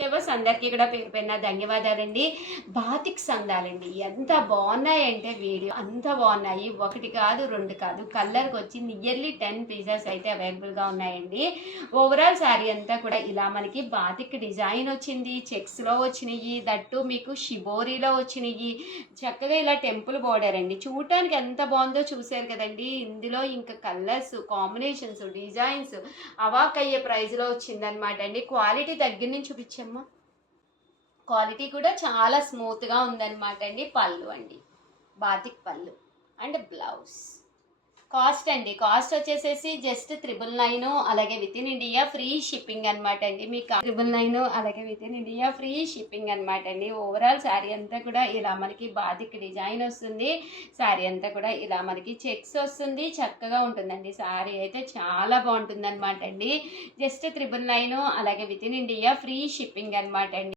Subscribers అందరికీ కూడా పేరు పేరున ధన్యవాదాలండి. బాతిక్స్ అందాలండి ఎంత బాగున్నాయంటే వీడియో అంత బాగున్నాయి. ఒకటి కాదు, రెండు కాదు, కలర్కి వచ్చి నియర్లీ 10 పీసెస్ అయితే అవైలబుల్గా ఉన్నాయండి. ఓవరాల్ శారీ అంతా కూడా ఇలా మనకి బాతిక్ డిజైన్ వచ్చింది, చెక్స్లో వచ్చినాయి, దట్టు మీకు షిబోరీలో వచ్చినాయి. చక్కగా ఇలా టెంపుల్ బోర్డర్ అండి, చూడటానికి ఎంత బాగుందో చూసారు కదండి. ఇందులో ఇంకా కలర్స్ కాంబినేషన్స్ డిజైన్స్ అవాక్ అయ్యే ప్రైస్లో వచ్చిందనమాట అండి. క్వాలిటీ దగ్గర నుంచి చూపించమ్మా. క్వాలిటీ కూడా చాలా స్మూత్గా ఉందన్నమాట అండి. పళ్ళు అండి, బాతిక్ పళ్ళు అండ్ బ్లౌజ్. కాస్ట్ వచ్చేసేసి జస్ట్ 999, అలాగే with in India free shipping అనమాట అండి. మీకు 999 అలాగే with in India free shipping అనమాట అండి. ఓవరాల్ శారీ అంతా కూడా ఇలా మనకి బాతిక్ డిజైన్ వస్తుంది. శారీ అంతా కూడా ఇలా మనకి చెక్స్ వస్తుంది, చక్కగా ఉంటుందండి. శారీ అయితే చాలా బాగుంటుంది అనమాట అండి. జస్ట్ 999 అలాగే with in India free shipping అనమాట అండి.